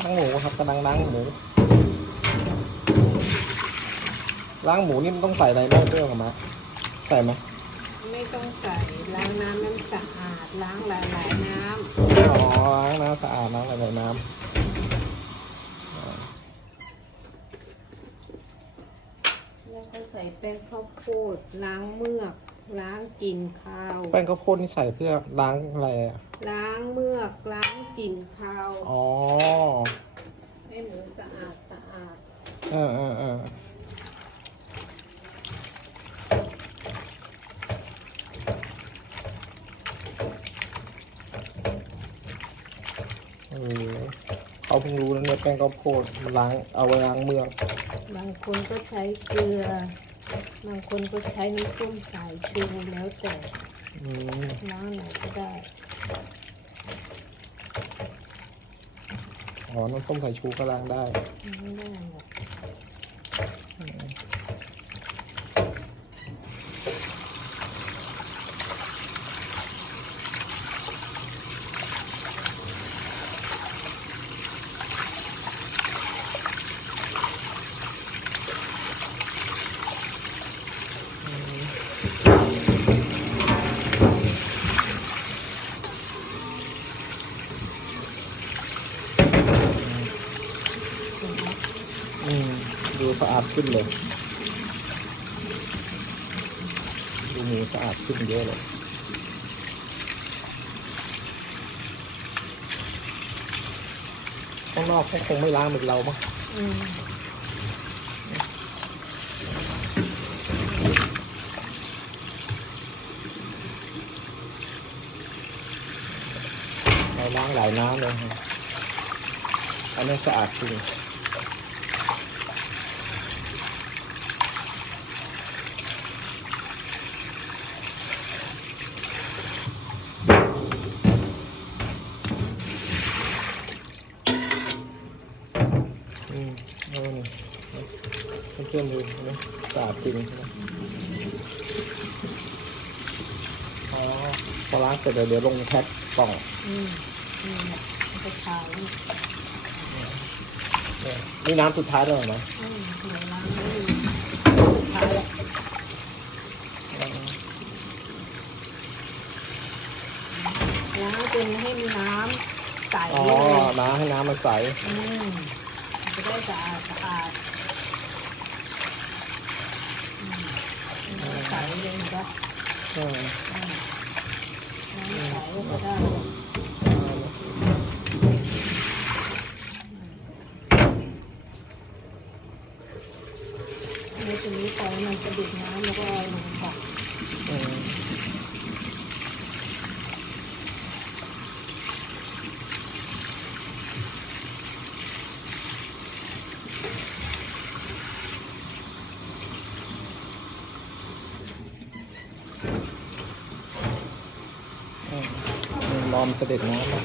ล้างหมูครับกำลังล้างหมู ล้างหมูนี่มันต้องใส่อะไรบ้างเพื่อนกับมะใส่ไหมไม่ต้องใส่ล้างน้ำน้ำสะอาดล้างหลายๆน้อ๋อล้างน้ำสะอาดล้างอะไรน้ำแล้วก็ใส่แป้งข้าวโพดล้างเมือก ล้างกลิ่นคาวำแป้งข้าวโพดนี่ใส่เพื่อล้างอะไรอะล้างเมือกล้างกลิ่นคาวอ๋อให้หมูสะอาดสะอาดเออเออเออเออ เขาเพิ่งรู้นะเนี่ยแป้งข้าวโพดมันล้างเอาไว้ล้างเมืองบางคนก็ใช้เกลือ บางคนก็ใช้น้ำส้มสายชูแล้วแต่อืมล้างไหนก็ได้ อ๋อน้ำส้มสายชูก็ล้างได้ ไม่ได้หรอก อืมดูสะอาดขึ้นเลย ดูหมูสะอาดขึ้นเยอะเลยข้างนอกเขาคงไม่ล้างเหมือนเรามั้งมเราล้างหลายน้ำเลยอันนี้สะอาดจริง อืมเอาหนึ่งเพื่อนๆดูนะสะอาดจริงใช่ไหมอ๋อพอล้างเสร็จแล้วเดี๋ยวลงแพ็คกล่องอืมอืมมันจะขาวอืมเนี่ยนี่น้ำสุดท้ายแล้วเหรอนะเดี๋ยวล้างไม่ดีขาวแล้วล้างจนให้มีน้ำใสอ๋อเลยน้ำให้น้ำมันใสอืมมันจะ ได้สะอาดสะอาดอืมมันจะใสเลยเห็นปะเออน้ำใสก็ได้ในตัวนี้ปล่อยให้มันกระดูกน้ำแล้วก็ลงฝัก เออเออร อมเสด็จน้ำนะ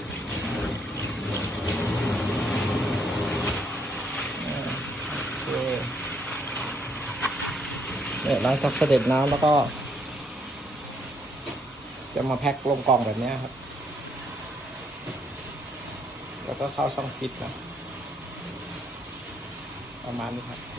เนี่ยหลังจากเสด็จน้ำแล้วก็ จะมาแพ็คลงกล่องแบบนี้ครับ แล้วก็เข้าช่องฟิตนะประมาณนี้ครับ